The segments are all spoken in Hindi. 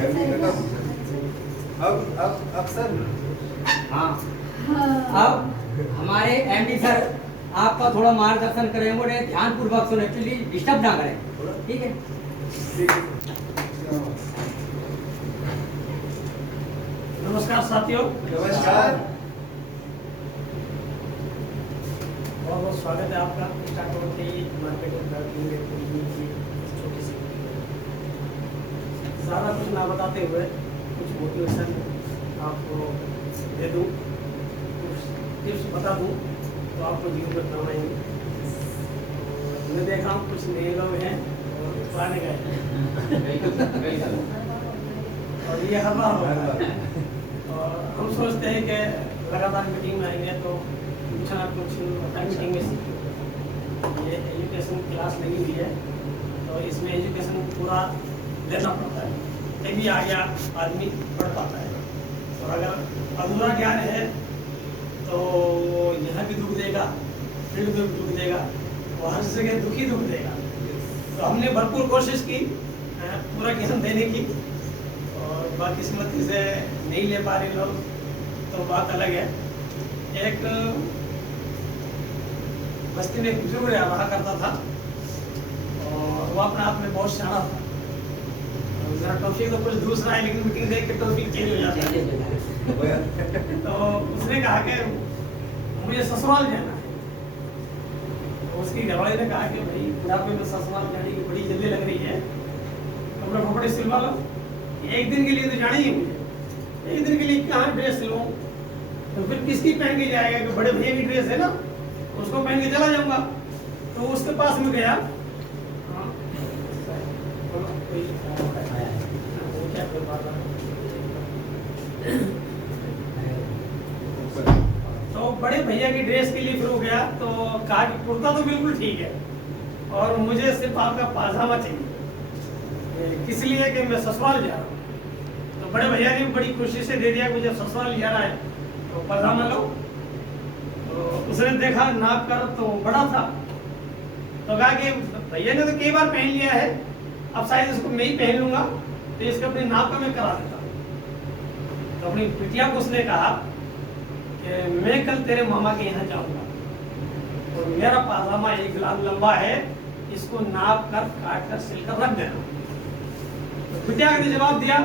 अब सर हाँ, अब हमारे एमडी सर आपका थोड़ा मार्गदर्शन करेंगे, ध्यान पूर्वक सुने, एक्चुअली डिस्टर्ब ना करें, ठीक है? नमस्कार साथियों। नमस्कार। बहुत बहुत स्वागत है आपका स्टार्ट होते ही मार्केटिंग की छोटी सी ज़्यादा कुछ ना बताते हुए कुछ मोटिवेशन आपको दे दूँ, कुछ टिप्स बता दूँ तो आपको जीवन में काम आएंगे। मैं देख रहा हूँ कुछ नए लोग हैं और पुराने गए और ये हर बार होता है। और हम सोचते हैं कि लगातार मीटिंग में आएंगे तो कुछ ना कुछ मीटिंग में सीखें। ये एजुकेशन क्लास लगी हुई है तो इसमें एजुकेशन पूरा लेना पड़ता है, तभी आगे आदमी पढ़ पाता है। और अगर अधूरा ज्ञान है तो यहाँ भी दुख देगा, फील्ड में भी दुख देगा, और हर जगह दुख ही दुख देगा। तो हमने भरपूर कोशिश की पूरा ज्ञान देने की, और बाकी किस्मती से नहीं ले पा रहे लोग तो बात अलग है। एक बस्ती में एक बुजुर्ग रहा करता था और वो अपने आप में बहुत शाना था। जरा टॉपिक तो कुछ दूसरा है लेकिन मीटिंग देख के टॉपिक चेंज हो जाता है। तो उसने कहा कि मुझे ससुराल जाना है। तो उसकी घरवाली ने कहा कि भाई बुढ़ापे में ससुराल जाने की बड़ी जल्दी लग रही है, कपड़े फपड़े सिलवा लो, एक दिन के लिए तो जाना ही है मुझे, एक दिन के लिए कहाँ ड्रेस सिलवाऊं? तो फिर किसकी पहन के जाएगा कि बड़े भैया की ड्रेस है ना, उसको पहन के चला जाऊंगा। तो उसके पास में गया, तो बड़े भैया की ड्रेस के लिए फिर हो गया। तो कहा कि कुर्ता तो बिल्कुल ठीक है और मुझे सिर्फ आपका पाजामा चाहिए, किस लिए कि मैं ससुराल जा रहा हूँ। तो बड़े भैया ने बड़ी खुशी से दे दिया, मुझे ससुराल जा रहा है तो पाजामा लो। तो उसने देखा नाप कर तो बड़ा था, तो कहा कि भैया ने तो कई बार पहन लिया है, अब शायद इसको मैं ही पहन लूंगा, तो इसको अपने नाप का मैं करा देता हूँ। तो अपनी बिटिया को उसने कहा कि मैं कल तेरे मामा के यहाँ जाऊंगा और मेरा पाजामा 1 ग्लास लंबा है, इसको नाप कर काट कर सिल कर रख देना। तो बिटिया ने जवाब दिया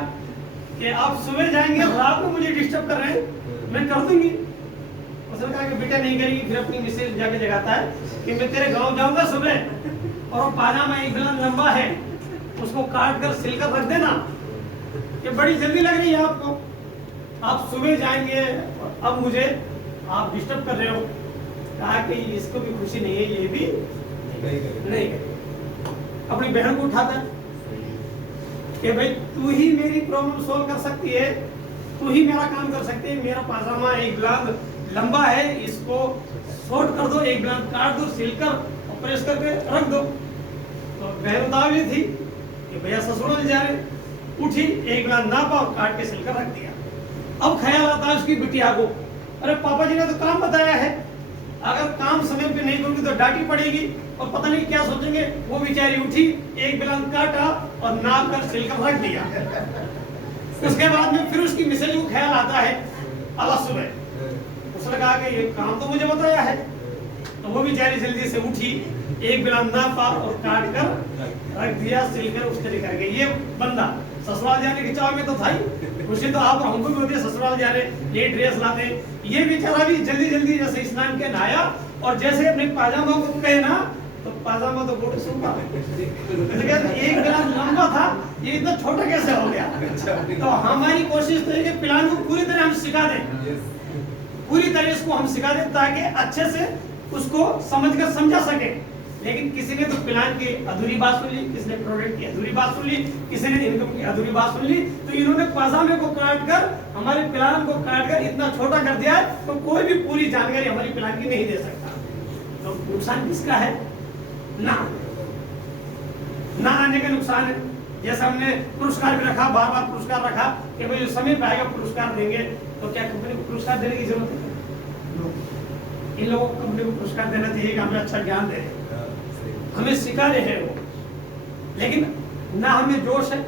कि आप सुबह जाएंगे, रात को मुझे डिस्टर्ब कर रहे हैं, मैं कर दूंगी। उसने कहा कि बेटा नहीं करेगी। फिर अपनी मिसेज जाके जगाता है कि मैं तेरे गांव जाऊंगा सुबह और पाजामा 1 ग्लास लंबा है, उसको काट कर सिल कर रख देना। ये बड़ी जल्दी लग रही है आपको, आप सुबह जाएंगे और अब मुझे आप डिस्टर्ब कर रहे हो। कहा कि इसको भी खुशी नहीं है, ये भी नहीं करेगी। अपनी बहन को उठाता है कि भाई तू ही मेरी प्रॉब्लम सोल्व कर सकती है, तू ही मेरा काम कर सकती है। मेरा पाजामा 1 ग्लास लंबा है, इसको शॉर्ट कर दो, 1 ग्लास काट दो, सिलकर और प्रेस करके रख दो। तो बहन उतावली थी कि भैया ससुराल जा रहे, उठी, 1 ग्लास नापा और काट के सिलकर रख दिया। अब ख्याल आता है उसकी बिटिया को, अरे पापा जी ने तो काम बताया है, अगर काम समय पे नहीं करूंगी तो डांटी पड़ेगी और पता नहीं क्या सोचेंगे। वो बेचारी उठी, 1 ग्लास काटा और नाप कर सिलकर रख दिया। उसके बाद में फिर उसकी मिसेज को ख्याल आता है अगली सुबह, उसने कहा कि ये काम तो मुझे बताया है। तो वो बेचारी जल्दी से उठी, 1 ग्लास नापा और काट कर रख दिया, सिलकर उसके लेकर गई। ये बंदा ससुराल जाने के चाव में तो था ही, खुशी तो आप हमको भी होती है ससुराल जा रहे, ये ड्रेस लाते। ये बेचारा भी जल्दी जल्दी जैसे स्नान के नहाया और जैसे अपने पाजामा को पहना तो पाजामा तो बोटे सूखा। 1 ग्लास लंबा था, ये इतना छोटा कैसे हो गया? तो हमारी कोशिश तो है कि प्लान को पूरी तरह हम सिखा दें, पूरी तरह इसको हम सिखा दें ताकि अच्छे से उसको समझकर समझा सके। लेकिन किसी ने तो प्लान की अधूरी बात सुन ली, किसी ने प्रोडक्ट की अधूरी बात सुन ली, किसी ने इनकम की अधूरी बात सुन ली। तो इन्होंने पाजामे को काट कर, हमारे प्लान को काट कर इतना छोटा कर दिया है तो कोई भी पूरी जानकारी हमारी प्लान की नहीं दे सकता। तो नुकसान किसका है? ना आने का नुकसान है। जैसे हमने पुरस्कार भी रखा, बार बार पुरस्कार रखा कि भाई समय पे आएगा पुरस्कार देंगे, तो क्या कंपनी को पुरस्कार देने की जरूरत है? इन लोगों को कंपनी को पुरस्कार देना चाहिए कि हमें अच्छा ज्ञान दे रहे हैं, हमें सिखा रहे हैं वो, लेकिन ना हमें जोश है